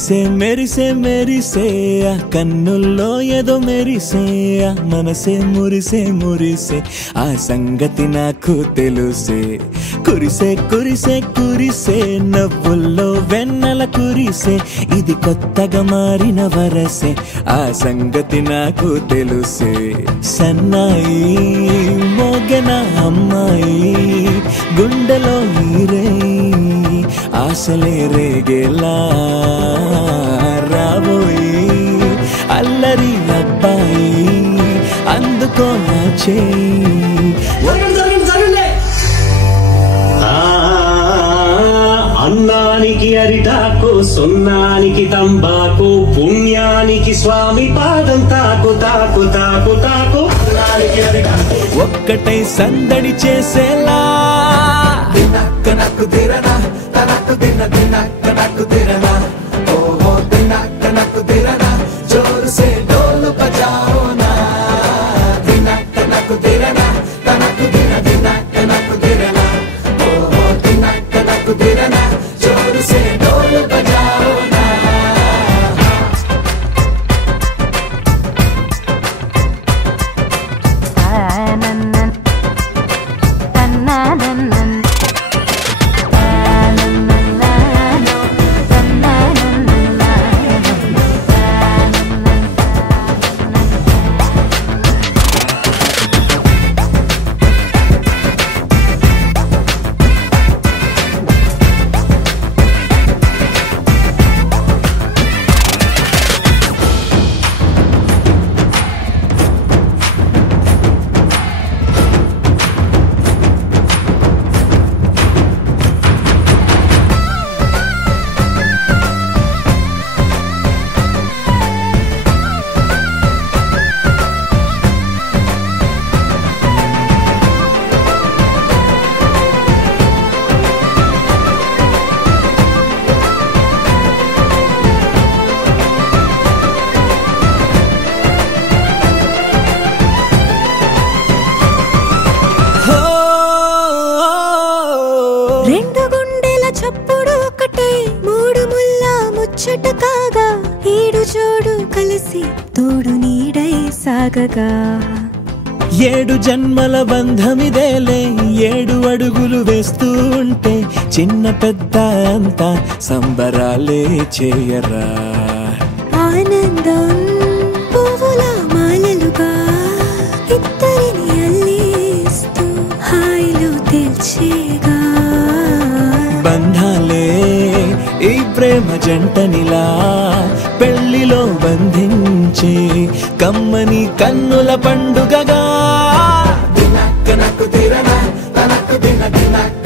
మెరిసే మెరిసే మెరిసే ఆ కన్నుల్లో ఏదో మెరిసే ఆ మనసే మురిసే మురిసే ఆ సంగతి నాకు తెలుసే కురిసే కురిసే కురిసే నవ్వుల్లో వెన్నెల కురిసే ఇది కొత్తగా మారిన వరసే ఆ సంగతి నాకు తెలుసే సన్నాయి మోగెన అమ్మాయి గుండెలో ఈరే ఆశలే రేగేలా రాబోయి అల్లరి అబ్బాయి అందుకో నా చేయి అన్నానికి అరిటాకు సున్నానికి తంబాకు పుణ్యానికి స్వామి పాదం తాకు తాకు తాకు తాకు ఒక్కటై సందడి చేసేలా దినక్కనకు దిరనా తనకు దిన దినక్కనకు దిరనా ఓహో దినక్కనకు దిరనా జోరు సే డోలు బజాओ నా దినక్కనకు దిరనా తనకు దిన దినక్కనకు దిరనా ఓహో దినక్కనకు దిరనా జోరు సే డోలు బజాओ నా ముచ్చట కాగా ఏడు జోడు కలిసి తోడు నీడై సాగగా ఏడు జన్మల బంధమిదేలే ఏడు అడుగులు వేస్తూ ఉంటే చిన్న పెద్ద అంతా సంబరాలే చేయరా ఆనందం పువ్వుల మాలలుగా ఇద్దరిని అల్లేస్తూ హాయిలో తెల్చేగా బంధాలే ఈ ప్రేమ జంటనిలా పెళ్లిలో బంధించి కమ్మని కన్నుల పండుగగా దినక్కనకు దిరనా తనకు దిన దినక్క